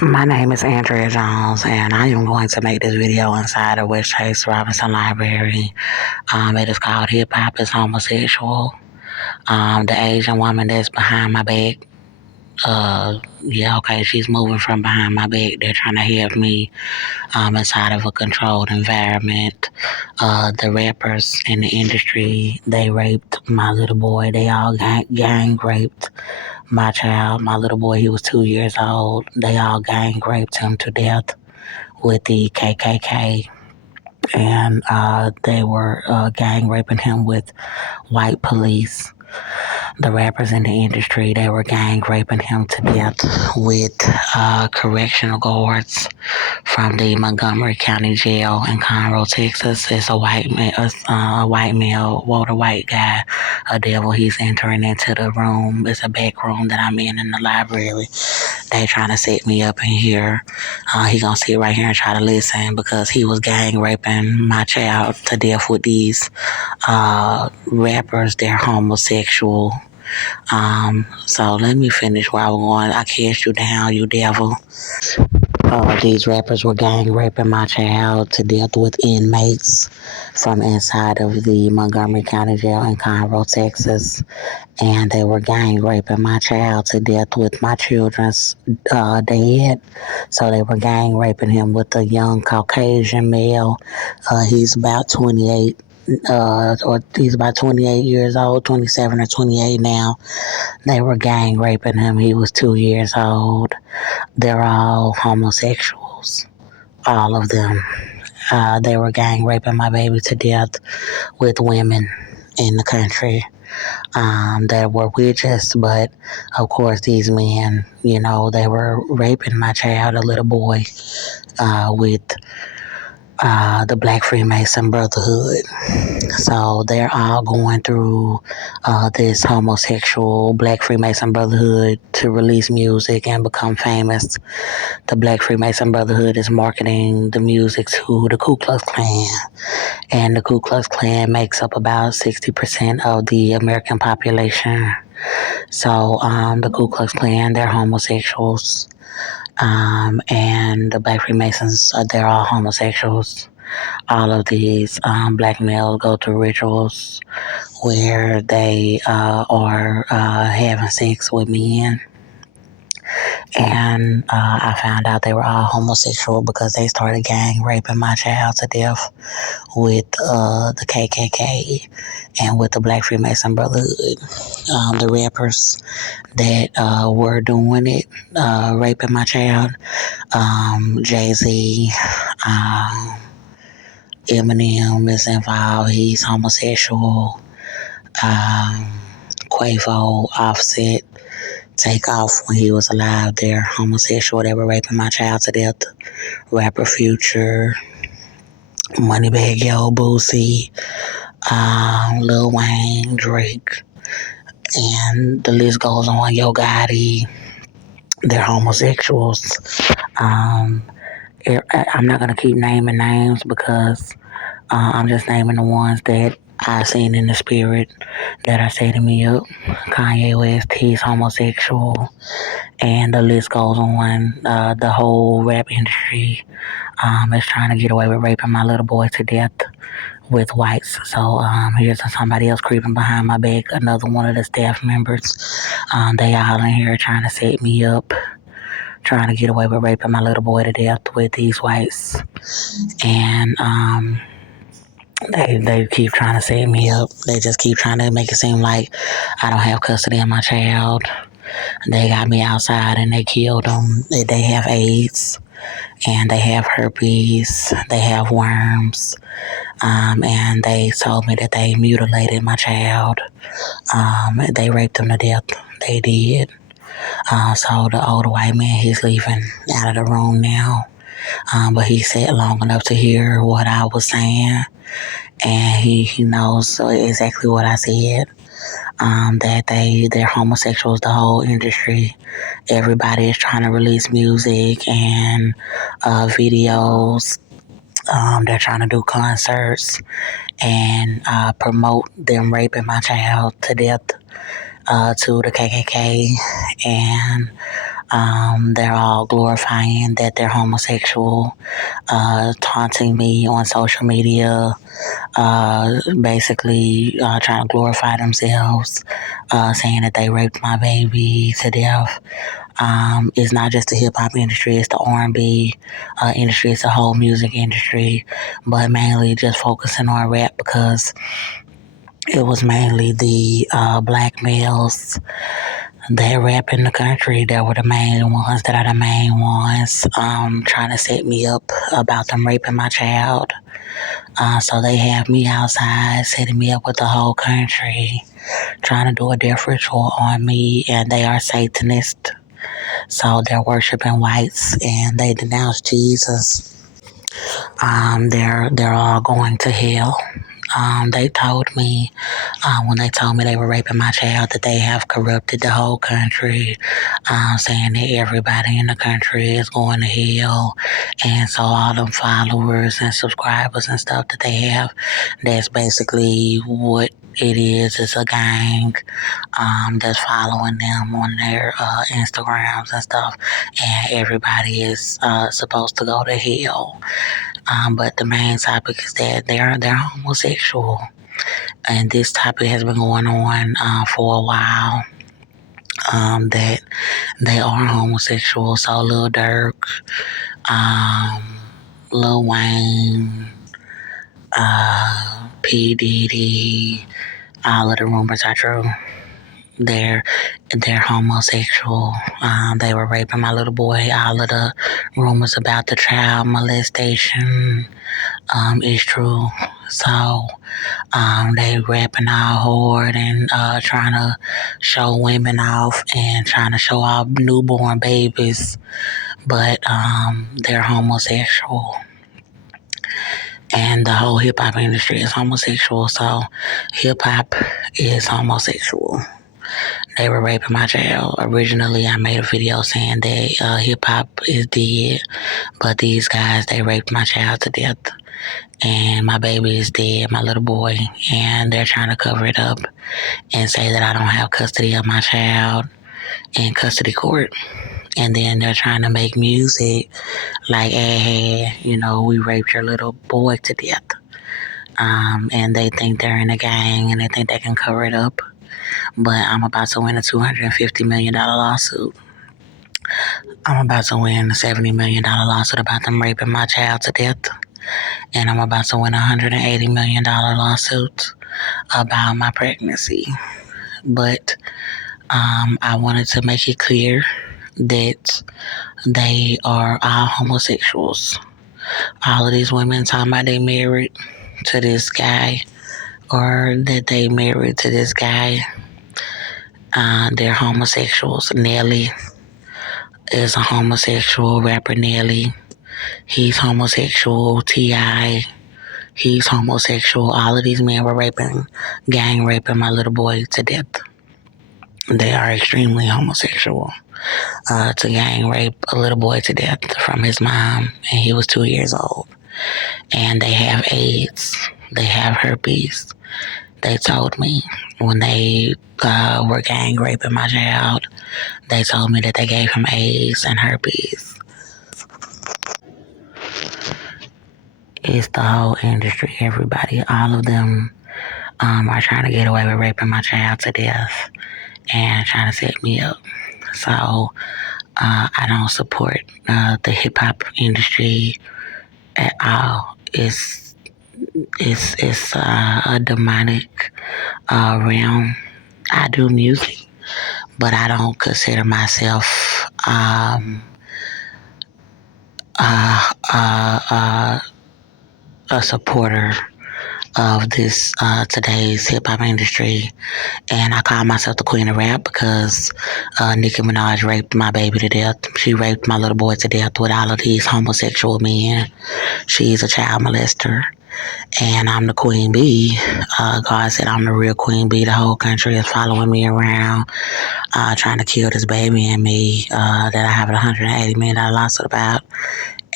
My name is Andrea Jones, and I am going to make this video inside of Westchase Library. It is called Hip Hop is Homosexual. The Asian woman that's behind my back, she's moving from behind my back. They're trying to have me inside of a controlled environment. The rappers in the industry, they raped my little boy. They all gang raped my child. My little boy, he was 2 years old. They all gang raped him to death with the KKK. And they were gang raping him with white police. The rappers in the industry, they were gang raping him to death with correctional guards from the Montgomery County Jail in Conroe, Texas. It's a white male, a white guy, a devil. He's entering into the room. It's a back room that I'm in the library. They trying to set me up in here. He gonna sit right here and try to listen because he was gang raping my child to death with these rappers. They're homosexual. So let me finish where I was going. I cast you down, you devil. These rappers were gang raping my child to death with inmates from inside of the Montgomery County Jail in Conroe, Texas. And they were gang raping my child to death with my children's dad. So they were gang raping him with a young Caucasian male. He's about 28. Or he's about 28 years old, 27 or 28 now. They were gang raping him. He was 2 years old. They're all homosexuals, all of them. They were gang raping my baby to death with women in the country that were witches, but of course these men, they were raping my child, a little boy, with the Black Freemason Brotherhood. So they're all going through this homosexual Black Freemason Brotherhood to release music and become famous. The Black Freemason Brotherhood is marketing the music to the Ku Klux Klan. And the Ku Klux Klan makes up about 60% of the American population. So the Ku Klux Klan, they're homosexuals. And the Black Freemasons, they're all homosexuals. All of these black males go through rituals where they are having sex with men. And I found out they were all homosexual because they started gang raping my child to death with the KKK and with the Black Freemason Brotherhood. The rappers that were doing it, raping my child, Jay Z, Eminem is involved. He's homosexual. Quavo, Offset, Takeoff when he was alive, they're homosexual. They were raping my child to death. Rapper Future, Moneybagg Yo, Boosie, Lil Wayne, Drake, and the list goes on. Yo Gotti, they're homosexuals. I'm not gonna keep naming names because I'm just naming the ones that I seen in the spirit that are setting me up. Kanye West, he's homosexual, and the list goes on. The whole rap industry is trying to get away with raping my little boy to death with whites. So here's somebody else creeping behind my back, another one of the staff members. They all in here trying to set me up, trying to get away with raping my little boy to death with these whites. And they keep trying to set me up. They just keep trying to make it seem like I don't have custody of my child. They got me outside and they killed them. They have AIDS and they have herpes. They have worms. And they told me that they mutilated my child. They raped him to death. They did. So the older white man, he's leaving out of the room now. But he sat long enough to hear what I was saying. And he knows exactly what I said. That they're homosexuals, the whole industry. Everybody is trying to release music and videos. They're trying to do concerts and promote them raping my child to death to the KKK. And They're all glorifying that they're homosexual, taunting me on social media, basically trying to glorify themselves, saying that they raped my baby to death. It's not just the hip hop industry; it's the R&B industry. It's the whole music industry, but mainly just focusing on rap because it was mainly the black males that rap in the country that were the main ones, that are the main ones, trying to set me up about them raping my child. So they have me outside, setting me up with the whole country, trying to do a death ritual on me, and they are Satanists. So they're worshiping whites and they denounce Jesus. They're all going to hell. They told me when they told me they were raping my child that they have corrupted the whole country, saying that everybody in the country is going to hell, and so all them followers and subscribers and stuff that they have, that's basically what it is. It's a gang that's following them on their Instagrams and stuff, and everybody is supposed to go to hell. But the main topic is that they're homosexual, and this topic has been going on for a while. That they are homosexual. So Lil Durk, Lil Wayne, P Diddy, all of the rumors are true. They're homosexual. They were raping my little boy. All of the rumors about the child molestation is true. So they rapping all hard and trying to show women off and trying to show off newborn babies, but they're homosexual. And the whole hip hop industry is homosexual. So hip hop is homosexual. They were raping my child. Originally, I made a video saying that hip hop is dead, but these guys, they raped my child to death. And my baby is dead, my little boy, and they're trying to cover it up and say that I don't have custody of my child in custody court. And then they're trying to make music like, hey, we raped your little boy to death. And they think they're in a gang and they think they can cover it up. But I'm about to win a $250 million lawsuit. I'm about to win a $70 million lawsuit about them raping my child to death. And I'm about to win a $180 million lawsuit about my pregnancy. But I wanted to make it clear that they are all homosexuals. All of these women talking about they married to this guy or that they married to this guy, they're homosexuals. Nelly is a homosexual. Rapper Nelly, he's homosexual. T.I., he's homosexual. All of these men were gang raping my little boy to death. They are extremely homosexual. To gang rape a little boy to death from his mom, and he was 2 years old. And they have AIDS. They have herpes. They told me when they were gang raping my child, they told me that they gave him AIDS and herpes. It's the whole industry, everybody. All of them are trying to get away with raping my child to death and trying to set me up. So I don't support the hip hop industry at all. It's a demonic realm. I do music, but I don't consider myself a supporter of this today's hip hop industry. And I call myself the queen of rap because Nicki Minaj raped my baby to death. She raped my little boy to death with all of these homosexual men. She's a child molester. And I'm the queen bee. God said I'm the real queen bee. The whole country is following me around, trying to kill this baby and me that I have a $180 million lawsuit about,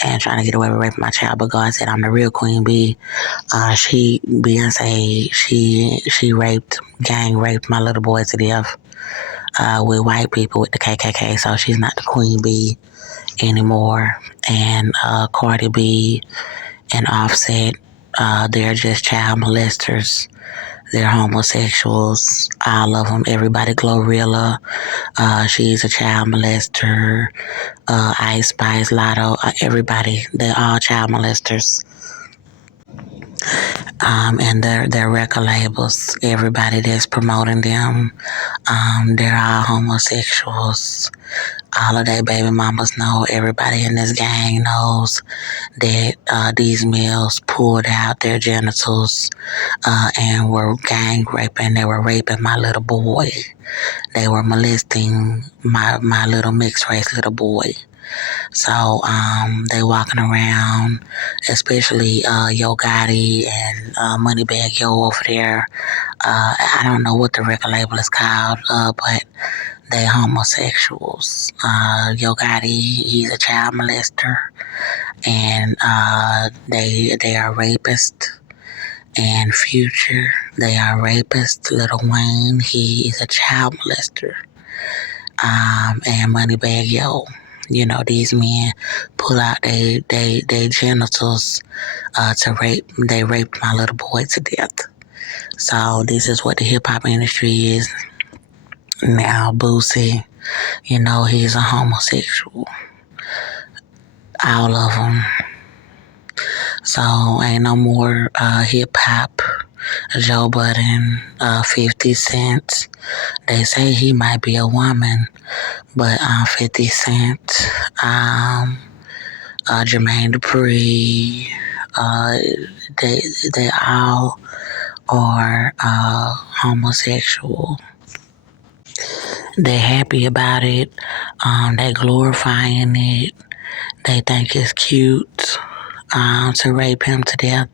and trying to get away with raping my child. But God said I'm the real queen bee. Beyonce, she gang raped my little boy to death. with white people with the KKK, so she's not the queen bee anymore. And Cardi B and Offset, they're just child molesters. They're homosexuals, all of them. Everybody, Glorilla, she's a child molester. Ice Spice, Lotto, everybody, they're all child molesters. And their record labels, everybody that's promoting them, they're all homosexuals. All of their baby mamas know, everybody in this gang knows that these males pulled out their genitals and were gang raping. They were raping my little boy. They were molesting my little mixed race little boy. So they walking around, especially Yo Gotti and Moneybagg Yo over there. I don't know what the record label is called, but they homosexuals. Yo Gotti, he's a child molester, and they are rapists. And Future, they are rapists. Lil Wayne, he is a child molester. And Moneybagg Yo. You know, these men pull out they genitals to rape. They raped my little boy to death. So this is what the hip hop industry is now. Boosie, you know, he's a homosexual. All of them. So ain't no more hip hop. Joe Budden, 50 Cent. They say he might be a woman, but 50 Cent, Jermaine Dupri, they all are homosexual. They're happy about it. They glorifying it. They think it's cute to rape him to death.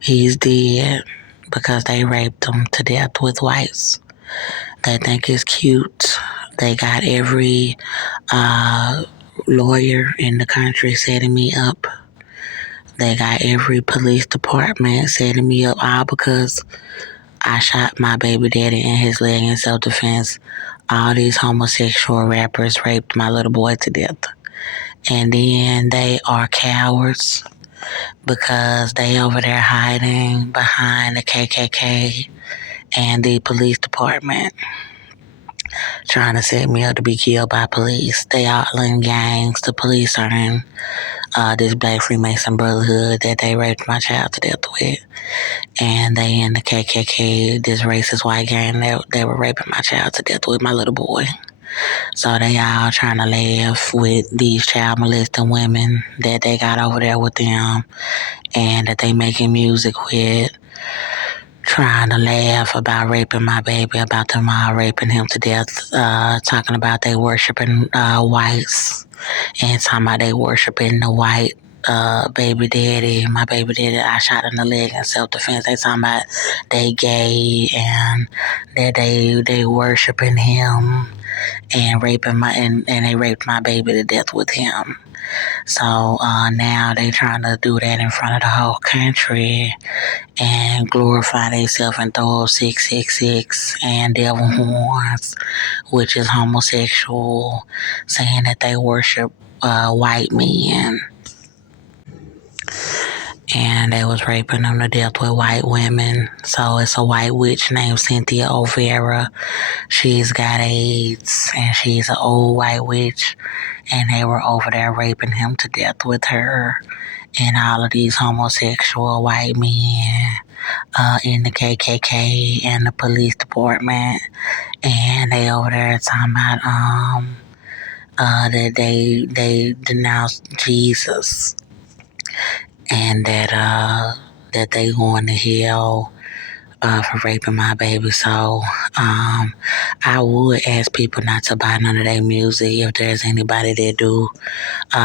He's dead because they raped him to death with whites. They think it's cute. They got every lawyer in the country setting me up. They got every police department setting me up, all because I shot my baby daddy in his leg in self-defense. All these homosexual rappers raped my little boy to death. And then they are cowards because they over there hiding behind the KKK and the police department, trying to set me up to be killed by police. They all in gangs. The police are in this Black Freemason Brotherhood that they raped my child to death with. And they in the KKK, this racist white gang that they were raping my child to death with, my little boy. So they all trying to laugh with these child molesting women that they got over there with them and that they making music with, trying to laugh about raping my baby, about them all raping him to death, talking about they worshiping whites and talking about they worshiping the white baby daddy. My baby daddy, I shot in the leg in self-defense. They talking about they gay and that they worshiping him and raping and they raped my baby to death with him. So now they trying to do that in front of the whole country and glorify themselves and throw up 666 and devil horns, which is homosexual, saying that they worship white men. And they was raping them to death with white women. So it's a white witch named Cynthia O'Vera. She's got AIDS and she's an old white witch. And they were over there raping him to death with her and all of these homosexual white men in the KKK and the police department. And they over there talking about that they denounced Jesus and that they going to hell for raping my baby. So I would ask people not to buy none of their music if there's anybody that do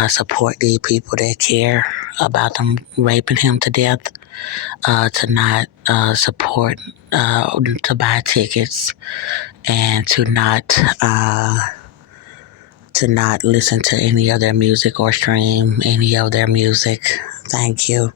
support these people that care about them raping him to death, to not support, to buy tickets and to not listen to any of their music or stream any of their music. Thank you.